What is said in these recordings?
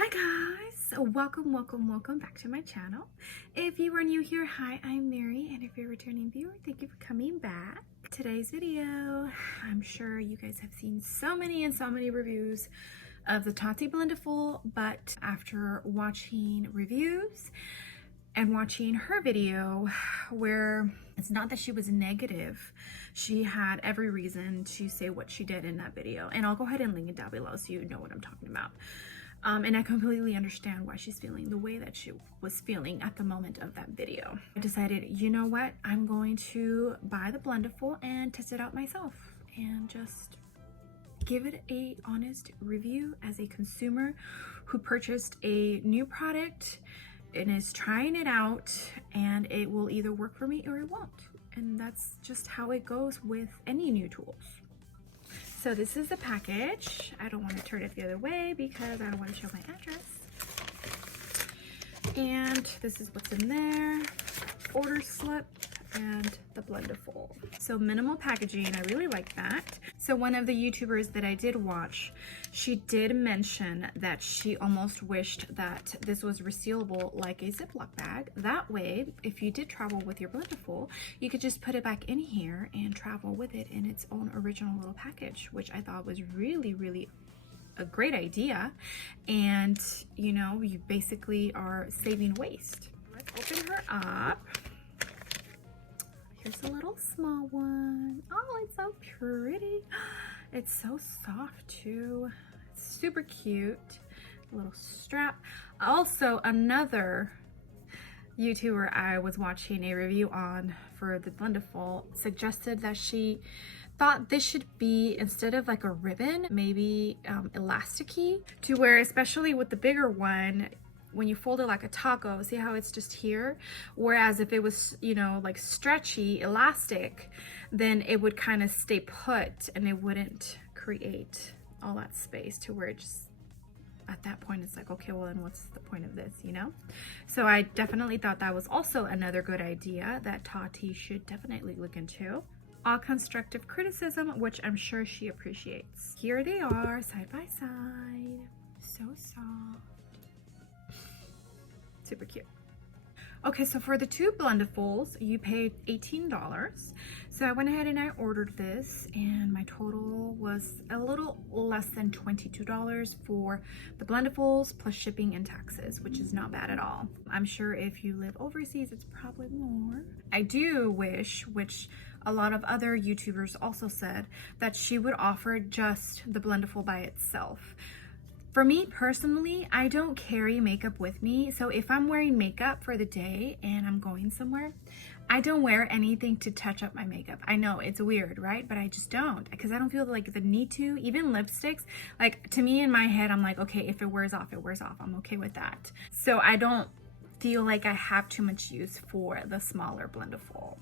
Hi guys, welcome back to my channel. If you are new here, hi, I'm Mary, and if you're a returning viewer, thank you for coming back. Today's video, I'm sure you guys have seen so many reviews of the TATI Blendiful, but after watching reviews and watching her video where it's not that she was negative, she had every reason to say what she did in that video, and I'll go ahead and link it down below so you know what I'm talking about. And I completely understand why she's feeling the way that she was feeling at the moment of that video. I decided, you know what, I'm going to buy the Blendiful and test it out myself and just give it a honest review as a consumer who purchased a new product and is trying it out, and it will either work for me or it won't. And that's just how it goes with any new tools. So this is the package. I don't want to turn it the other way because I don't want to show my address. And this is what's in there. Order slip and the Blendiful. So minimal packaging, I really like that. So one of the YouTubers that I did watch, she did mention that she almost wished that this was resealable like a Ziploc bag. That way, if you did travel with your Blendiful, you could just put it back in here and travel with it in its own original little package, which I thought was really a great idea. And you know, you basically are saving waste. Let's open her up. Here's a little small one. Oh, it's so pretty. It's so soft too. It's super cute. A little strap. Also, another YouTuber I was watching a review on for the Blendiful suggested that she thought this should be, instead of like a ribbon, maybe elasticy, to where, especially with the bigger one, when you fold it like a taco, see how it's just here? Whereas if it was, you know, like stretchy, elastic, then it would kind of stay put and it wouldn't create all that space to where it just, at that point, it's like, okay, well then what's the point of this, you know? So I definitely thought that was also another good idea that Tati should definitely look into. All constructive criticism, which I'm sure she appreciates. Here they are, side by side. So soft. Super cute. Okay, so for the two Blendifuls, you paid $18. So I went ahead and I ordered this, and my total was a little less than $22 for the Blendifuls plus shipping and taxes, which is not bad at all. I'm sure if you live overseas, it's probably more. I do wish, which a lot of other YouTubers also said, that she would offer just the Blendiful by itself. For me personally, I don't carry makeup with me, so if I'm wearing makeup for the day and I'm going somewhere, I don't wear anything to touch up my makeup. I know it's weird, right? But I just don't, because I don't feel like the need to. Even lipsticks, like, to me in my head, I'm like, okay, if it wears off, it wears off. I'm okay with that. So I don't feel like I have too much use for the smaller Blendiful.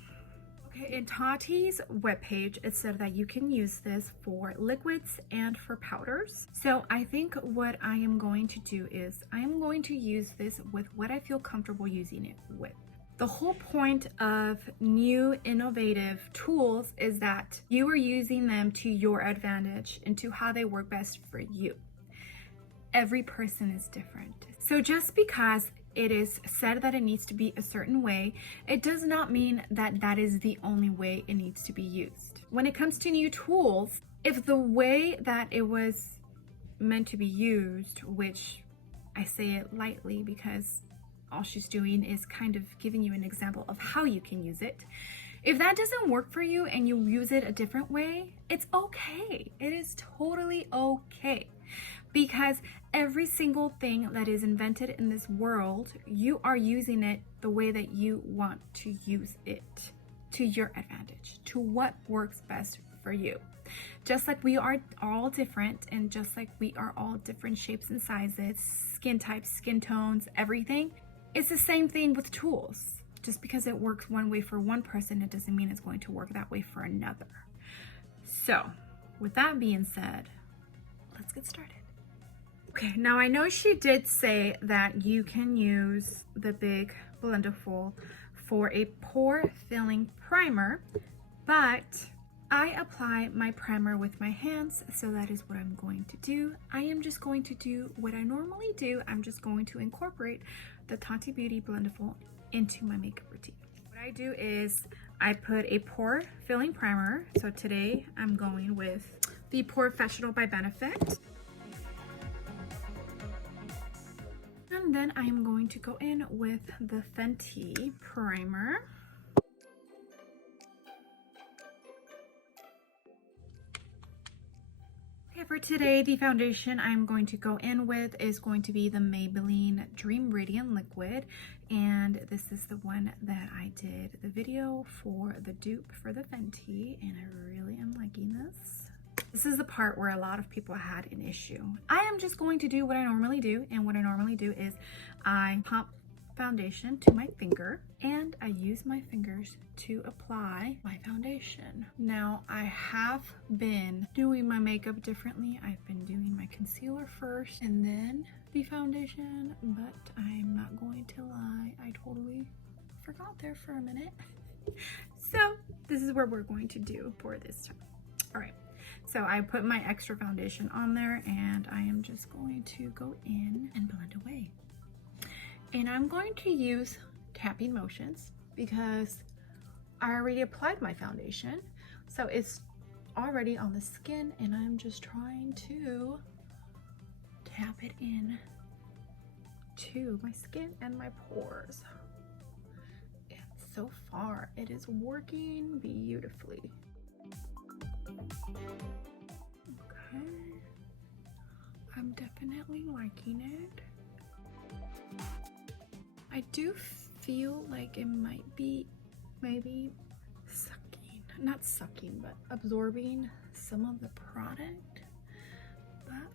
In Tati's webpage, it said that you can use this for liquids and for powders. So I think what I am going to do is I am going to use this with what I feel comfortable using it with. The whole point of new innovative tools is that you are using them to your advantage and to how they work best for you. Every person is different. So just because it is said that it needs to be a certain way, it does not mean that that is the only way it needs to be used. When it comes to new tools, if the way that it was meant to be used, which I say it lightly because all she's doing is kind of giving you an example of how you can use it, if that doesn't work for you and you use it a different way, it's okay. It is totally okay. Because every single thing that is invented in this world, you are using it the way that you want to use it, to your advantage, to what works best for you. Just like we are all different, and just like we are all different shapes and sizes, skin types, skin tones, everything, it's the same thing with tools. Just because it works one way for one person, it doesn't mean it's going to work that way for another. So, with that being said, let's get started. Okay, now I know she did say that you can use the big Blendiful for a pore filling primer, but I apply my primer with my hands, so that is what I'm going to do. I am just going to do what I normally do. I'm just going to incorporate the TATI Beauty Blendiful into my makeup routine. What I do is I put a pore filling primer. So today I'm going with the Professional by Benefit. And then I am going to go in with the Fenty primer. Okay, for today, the foundation I'm going to go in with is going to be the Maybelline Dream Radiant Liquid. And this is the one that I did the video for the dupe for the Fenty, and I really am liking this. This is the part where a lot of people had an issue. I am just going to do what I normally do, and what I normally do is I pump foundation to my finger and I use my fingers to apply my foundation. Now, I have been doing my makeup differently. I've been doing my concealer first and then the foundation, but I'm not going to lie, I totally forgot there for a minute. So this is what we're going to do for this time. All right, so I put my extra foundation on there and I am just going to go in and blend away. And I'm going to use tapping motions because I already applied my foundation. So it's already on the skin and I'm just trying to tap it in to my skin and my pores. And so far it is working beautifully. Okay. I'm definitely liking it. I do feel like it might be maybe sucking, not sucking, but absorbing some of the product, but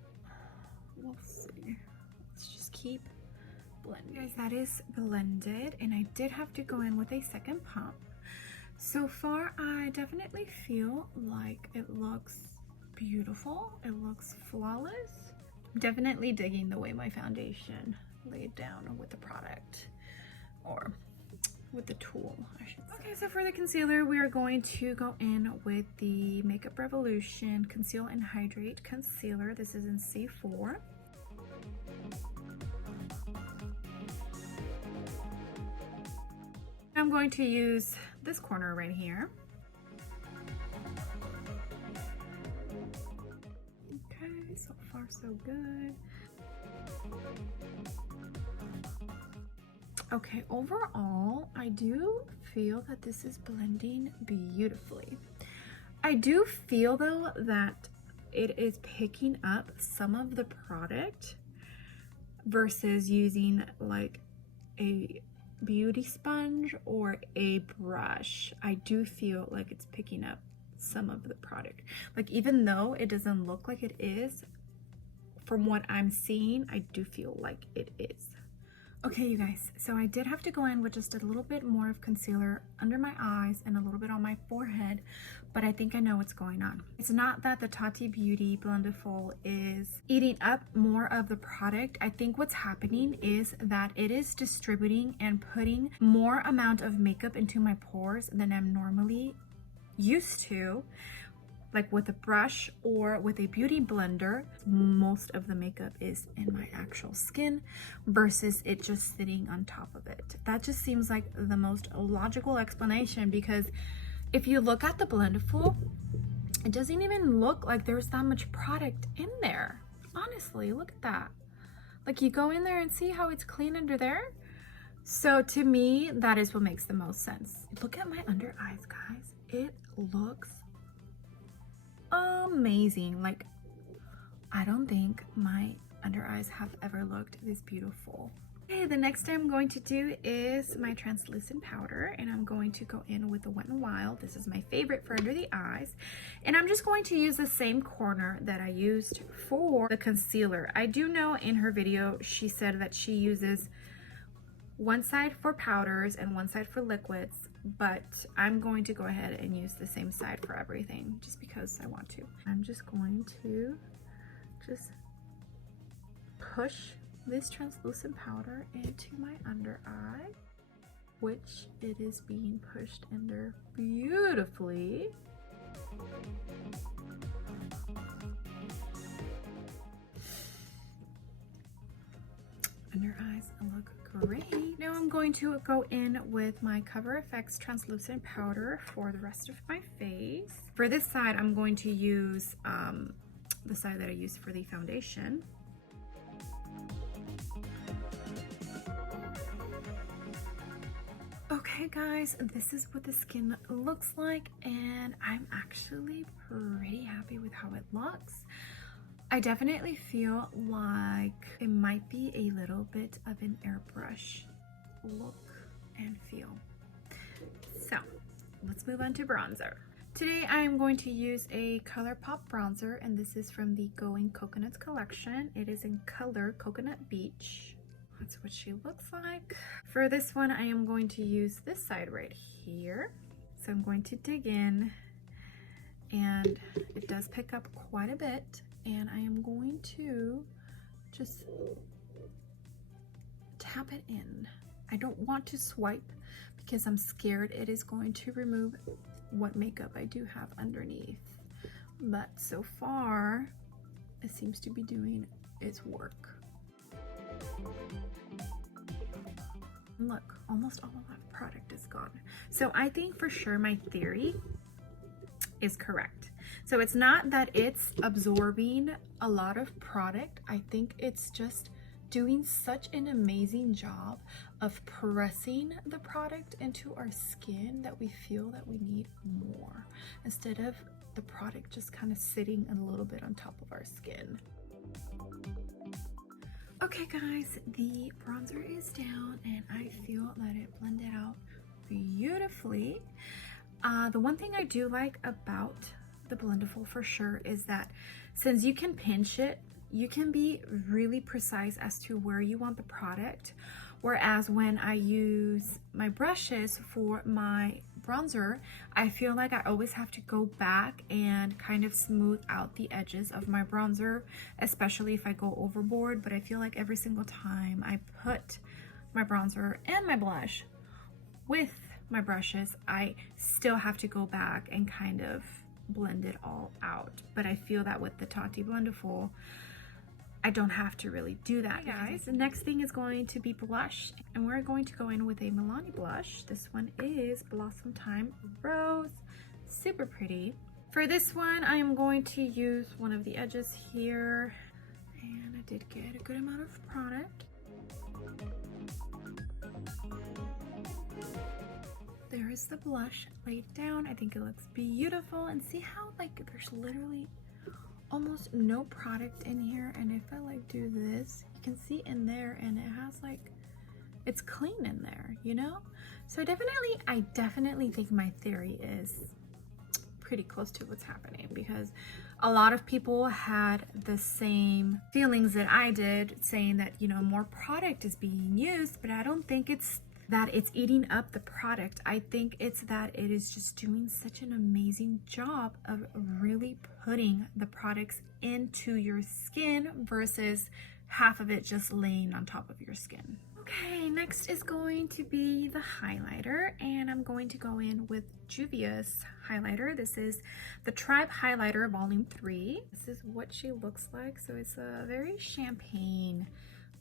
we'll see. Let's just keep blending. Guys, that is blended, and I did have to go in with a second pump. So far, I definitely feel like it looks beautiful. It looks flawless. I'm definitely digging the way my foundation laid down with the product, or with the tool, I should say. Okay, so for the concealer, we are going to go in with the Makeup Revolution Conceal and Hydrate Concealer. This is in C4. I'm going to use this corner right here. Okay, so far so good. Okay, overall, I do feel that this is blending beautifully. I do feel though that it is picking up some of the product versus using like a beauty sponge or a brush. I do feel like it's picking up some of the product. Like, even though it doesn't look like it is, from what I'm seeing, I do feel like it is. Okay, you guys, so I did have to go in with just a little bit more of concealer under my eyes and a little bit on my forehead, but I think I know what's going on. It's not that the TATI Beauty Blendiful is eating up more of the product. I think what's happening is that it is distributing and putting more amount of makeup into my pores than I'm normally used to. Like with a brush or with a beauty blender, most of the makeup is in my actual skin versus it just sitting on top of it. That just seems like the most logical explanation, because if you look at the Blendiful, it doesn't even look like there's that much product in there. Honestly, look at that. Like, you go in there and see how it's clean under there. So to me, that is what makes the most sense. Look at my under eyes, guys. It looks amazing. Like, I don't think my under eyes have ever looked this beautiful. Okay, the next thing I'm going to do is my translucent powder, and I'm going to go in with the Wet n Wild. This is my favorite for under the eyes, and I'm just going to use the same corner that I used for the concealer. I do know in her video she said that she uses one side for powders and one side for liquids, but I'm going to go ahead and use the same side for everything just because I want to. I'm just going to just push this translucent powder into my under eye, which it is being pushed in there beautifully. Under eyes look great. Now I'm going to go in with my Cover FX translucent powder for the rest of my face. For this side, I'm going to use the side that I used for the foundation. Okay guys, this is what the skin looks like, and I'm actually pretty happy with how it looks. I definitely feel like it might be a little bit of an airbrush look and feel. So let's move on to bronzer. Today I am going to use a ColourPop bronzer, and this is from the Going Coconuts collection. It is in color Coconut Beach. That's what she looks like. For this one, I am going to use this side right here. So I'm going to dig in, and it does pick up quite a bit. And I am going to just tap it in. I don't want to swipe because I'm scared it is going to remove what makeup I do have underneath. But so far, it seems to be doing its work. Look, almost all of that product is gone. So I think for sure my theory is correct. So it's not that it's absorbing a lot of product. I think it's just doing such an amazing job of pressing the product into our skin that we feel that we need more, instead of the product just kind of sitting a little bit on top of our skin. Okay guys, the bronzer is down and I feel that it blended out beautifully. The one thing I do like about the Blendiful for sure is that since you can pinch it, you can be really precise as to where you want the product. Whereas when I use my brushes for my bronzer, I feel like I always have to go back and kind of smooth out the edges of my bronzer, especially if I go overboard. But I feel like every single time I put my bronzer and my blush with my brushes, I still have to go back and kind of blend it all out. But I feel that with the TATI Blendiful, I don't have to really do that. Hey guys, the next thing is going to be blush, and we're going to go in with a Milani blush. This one is Blossom Time Rose, super pretty. For this one, I am going to use one of the edges here, and I did get a good amount of product. There is the blush laid down. I think it looks beautiful, and see how like there's literally almost no product in here, and if I like do this, you can see in there, and it has like, it's clean in there, you know? So I definitely think my theory is pretty close to what's happening, because a lot of people had the same feelings that I did, saying that, you know, more product is being used, but I don't think it's that it's eating up the product. I think it's that it is just doing such an amazing job of really putting the products into your skin versus half of it just laying on top of your skin. Okay, next is going to be the highlighter, and I'm going to go in with Juvia's highlighter. This is the Tribe Highlighter Volume 3. This is what she looks like. So it's a very champagne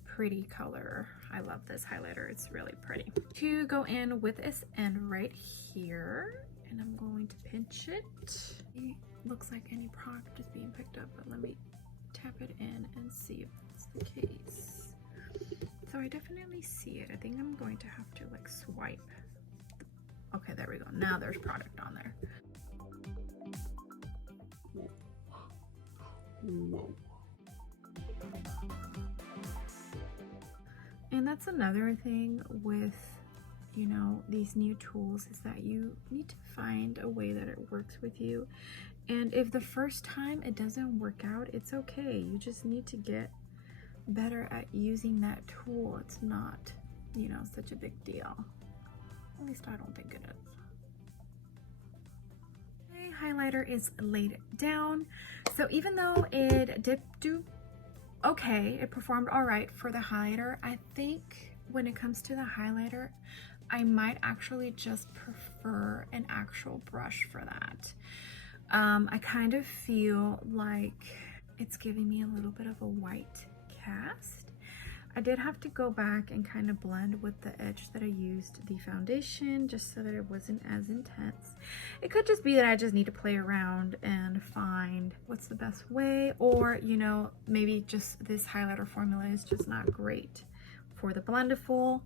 pretty color. I love this highlighter, it's really pretty. To go in with this end right here, and I'm going to pinch it. It looks like any product is being picked up, but let me tap it in and see if that's the case. So I definitely see it. I think I'm going to have to like swipe. Okay, there we go. Now there's product on there. Whoa. And that's another thing with, you know, these new tools, is that you need to find a way that it works with you. And if the first time it doesn't work out, it's okay. You just need to get better at using that tool. It's not, you know, such a big deal. At least I don't think it is. Okay, highlighter is laid down. So even though it did do okay, it performed all right for the highlighter, I think when it comes to the highlighter, I might actually just prefer an actual brush for that. I kind of feel like it's giving me a little bit of a white cast. I did have to go back and kind of blend with the edge that I used the foundation just so that it wasn't as intense. It could just be that I just need to play around and find what's the best way, or you know, maybe just this highlighter formula is just not great for the Blendiful.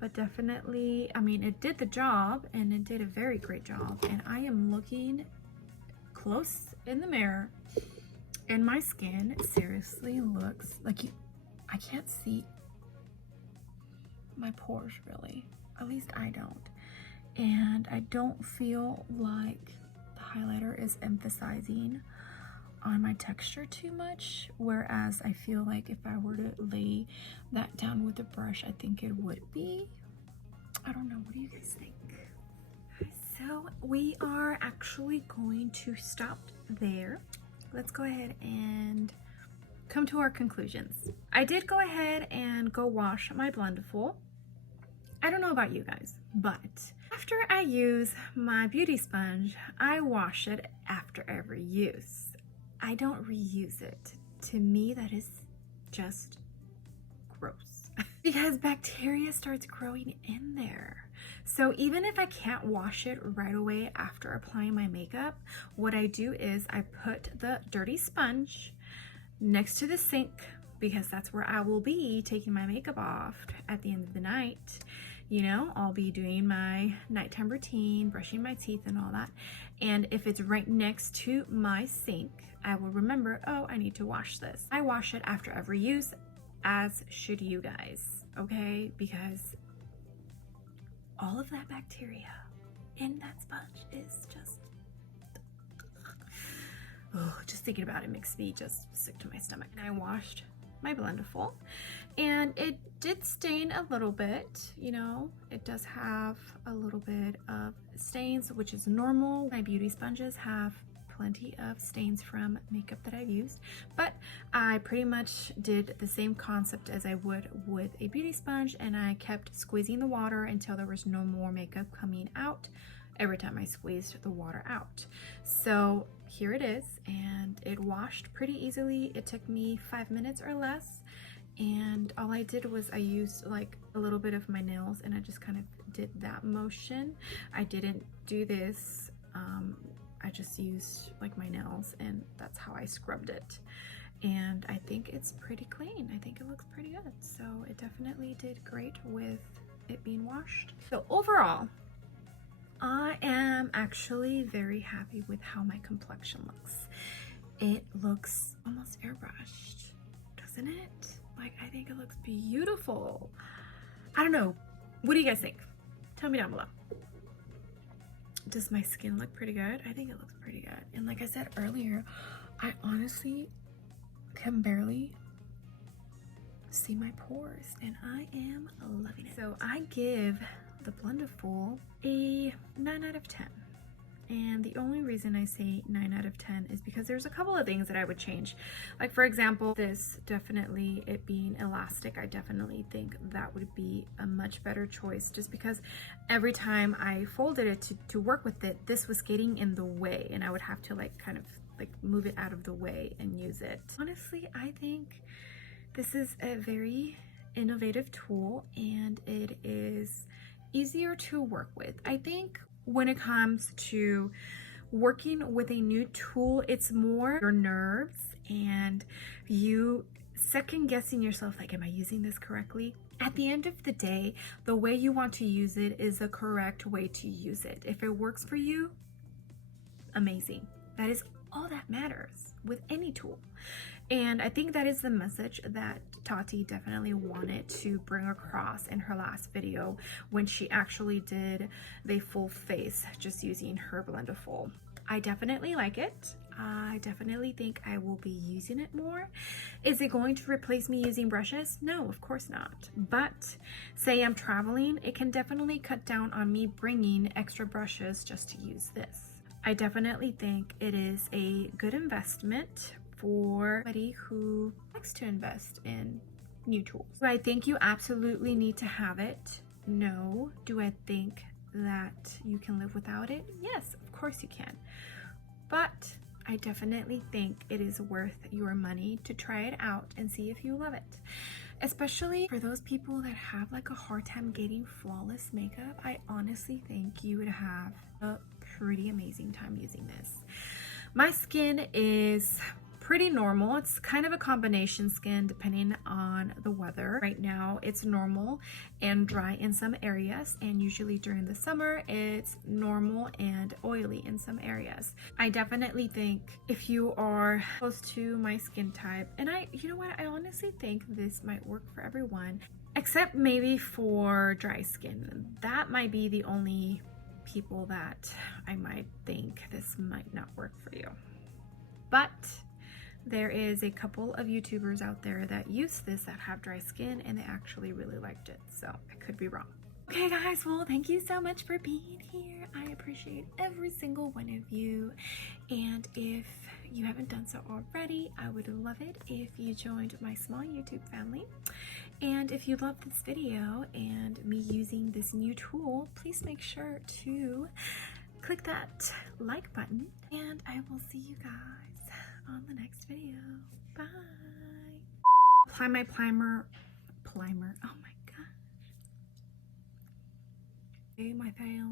But definitely, I mean, it did the job, and it did a very great job. And I am looking close in the mirror, and my skin seriously looks like I can't see my pores really. At least I don't. And I don't feel like the highlighter is emphasizing on my texture too much, whereas I feel like if I were to lay that down with a brush, I think it would be. I don't know, what do you guys think? So we are actually going to stop there. Let's go ahead and come to our conclusions. I did go ahead and go wash my Blendiful. I don't know about you guys, but after I use my beauty sponge, I wash it after every use. I don't reuse it. To me, that is just gross because bacteria starts growing in there. So even if I can't wash it right away after applying my makeup, what I do is I put the dirty sponge next to the sink, because that's where I will be taking my makeup off at the end of the night. You know, I'll be doing my nighttime routine, brushing my teeth and all that. And if it's right next to my sink, I will remember, oh, I need to wash this. I wash it after every use, as should you guys, okay? Because all of that bacteria in that sponge is just, oh, just thinking about it makes me just sick to my stomach. And I washed my Blendiful, and it did stain a little bit, you know, it does have a little bit of stains, which is normal. My beauty sponges have plenty of stains from makeup that I've used, but I pretty much did the same concept as I would with a beauty sponge, and I kept squeezing the water until there was no more makeup coming out every time I squeezed the water out. So here it is, and it washed pretty easily. It took me 5 minutes or less, and all I did was I used like a little bit of my nails, and I just kind of did that motion. I didn't do this. I just used like my nails, and that's how I scrubbed it. And I think it's pretty clean. I think it looks pretty good. So it definitely did great with it being washed. So overall, I am actually very happy with how my complexion looks. It looks almost airbrushed, doesn't it? Like, I think it looks beautiful. I don't know. What do you guys think? Tell me down below. Does my skin look pretty good? I think it looks pretty good. And like I said earlier, I honestly can barely see my pores, and I am loving it. So I give the Blendiful a 9 out of 10. And the only reason I say 9 out of 10 is because there's a couple of things that I would change. Like, for example, this, definitely it being elastic, I definitely think that would be a much better choice, just because every time I folded it to work with it, this was getting in the way, and I would have to like kind of like move it out of the way and use it. Honestly, I think this is a very innovative tool, and it is easier to work with. I think when it comes to working with a new tool, it's more your nerves and you second guessing yourself, like, am I using this correctly? At the end of the day, the way you want to use it is the correct way to use it. If it works for you, amazing. That is all that matters with any tool. And I think that is the message that Tati definitely wanted to bring across in her last video when she actually did the full face just using her Blendiful. I definitely like it. I definitely think I will be using it more. Is it going to replace me using brushes? No, of course not. But say I'm traveling, it can definitely cut down on me bringing extra brushes just to use this. I definitely think it is a good investment for somebody who likes to invest in new tools. Do I think you absolutely need to have it? No. Do I think that you can live without it? Yes, of course you can. but I definitely think it is worth your money to try it out and see if you love it. Especially for those people that have like a hard time getting flawless makeup, I honestly think you would have a pretty amazing time using this. My skin is pretty normal. It's kind of a combination skin depending on the weather. Right now it's normal and dry in some areas, and usually during the summer it's normal and oily in some areas. I definitely think if you are close to my skin type, and you know what, I honestly think this might work for everyone except maybe for dry skin. That might be the only people that I might think this might not work for you. But there is a couple of YouTubers out there that use this that have dry skin and they actually really liked it, so I could be wrong. Okay guys, well thank you so much for being here. I appreciate every single one of you, and if you haven't done so already, I would love it if you joined my small YouTube family. And if you love this video and me using this new tool, please make sure to click that like button, and I will see you guys on the next video. Bye. Apply my primer. Oh my gosh. My file.